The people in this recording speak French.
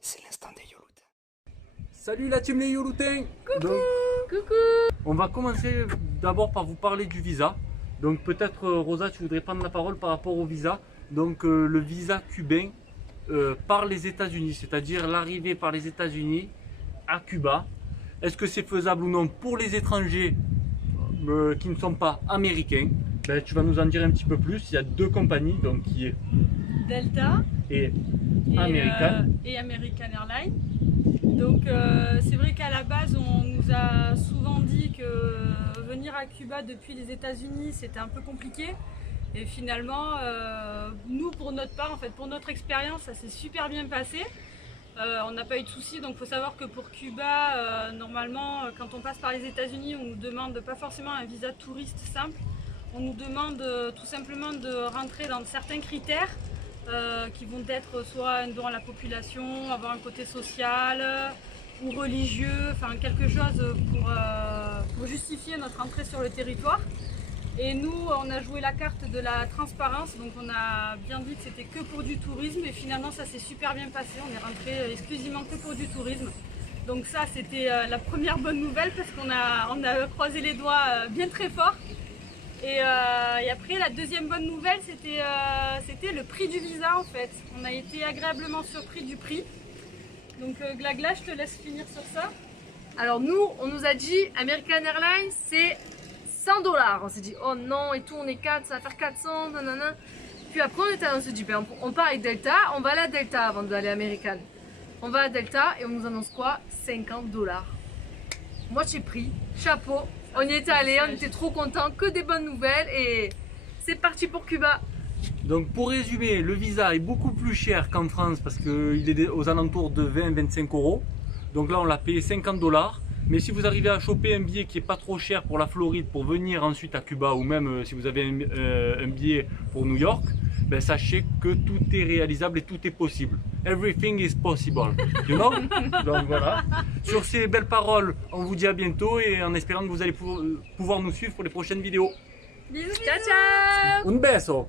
C'est l'instant des Yoloutins. Salut la team les Yoloutins. Coucou. On va commencer d'abord par vous parler du visa. Donc peut-être Rosa, tu voudrais prendre la parole par rapport au visa. Donc le visa cubain par les États-Unis, c'est-à-dire l'arrivée par les États-Unis à Cuba. Est-ce que c'est faisable ou non pour les étrangers qui ne sont pas américains? Ben, tu vas nous en dire un petit peu plus. Il y a deux compagnies, donc qui est Delta et American. Et American Airlines. Donc c'est vrai qu'à la base on nous a souvent dit que venir à Cuba depuis les États-Unis c'était un peu compliqué. Et finalement, nous pour notre part, en fait, pour notre expérience, ça s'est super bien passé. On n'a pas eu de soucis, donc il faut savoir que pour Cuba, normalement, quand on passe par les États-Unis, on nous demande pas forcément un visa touriste simple. On nous demande tout simplement de rentrer dans certains critères qui vont être soit un don à la population, avoir un côté social ou religieux, enfin quelque chose pour justifier notre entrée sur le territoire. Et nous, on a joué la carte de la transparence, donc on a bien dit que c'était que pour du tourisme et finalement ça s'est super bien passé, on est rentré exclusivement que pour du tourisme. Donc ça c'était la première bonne nouvelle parce qu'on a croisé les doigts bien très fort. Et après la deuxième bonne nouvelle c'était le prix du visa en fait. On a été agréablement surpris du prix. Donc Glagla, je te laisse finir sur ça. Alors nous, on nous a dit American Airlines c'est 100 $. On s'est dit oh non et tout, on est 4, ça va faire 400, nanana. Puis après on s'est dit ben, on part avec Delta, on va aller à Delta avant d'aller à American. On va à Delta et on nous annonce quoi? 50 $. Moi j'ai pris, chapeau, on y était allé, on était trop contents, que des bonnes nouvelles et c'est parti pour Cuba. Donc pour résumer, le visa est beaucoup plus cher qu'en France parce qu'il est aux alentours de 20-25 €. Donc là on l'a payé 50 $. Mais si vous arrivez à choper un billet qui est pas trop cher pour la Floride pour venir ensuite à Cuba ou même si vous avez un billet pour New York, ben sachez que tout est réalisable et tout est possible. Everything is possible, you know? Donc voilà. Sur ces belles paroles, on vous dit à bientôt et en espérant que vous allez pouvoir nous suivre pour les prochaines vidéos. Bisous, Ciao ciao. Un beso!